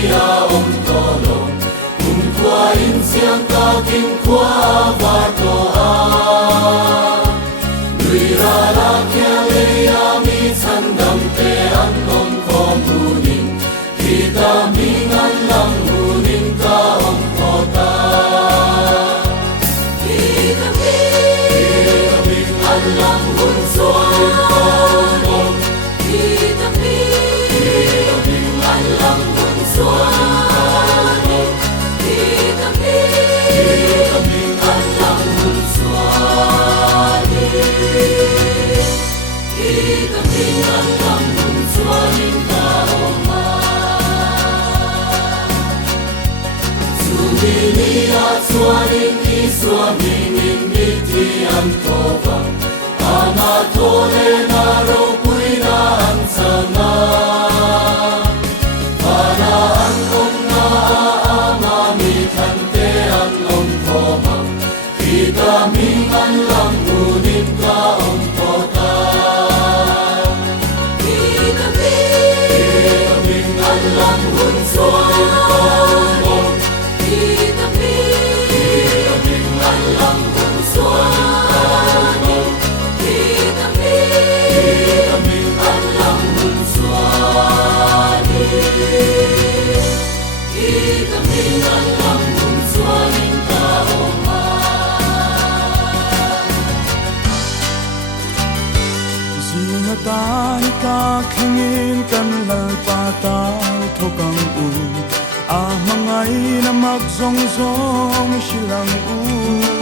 lia om tolo qua in siang ta kinh qua và to a người ra la kia le ya mi san dam te an om ko munin kita mingan lang munin ka om ko ta kita min an lang hun soan ko om kita min an lang hun soan Suaring iswamingin bitian tobang Anatole na ropui na ang sama Paraan kong naamamitan te ang om komang Kita mingan lang ngunit ka om kota Kita mingan lang hunsoin komong Kita mingan lang hunsoin komong Kita mingan lang hunsoin Kita mingan lang hunsoin Zinatan ka kingin kan lalpataw thokang u Amangay na magzongzong silang u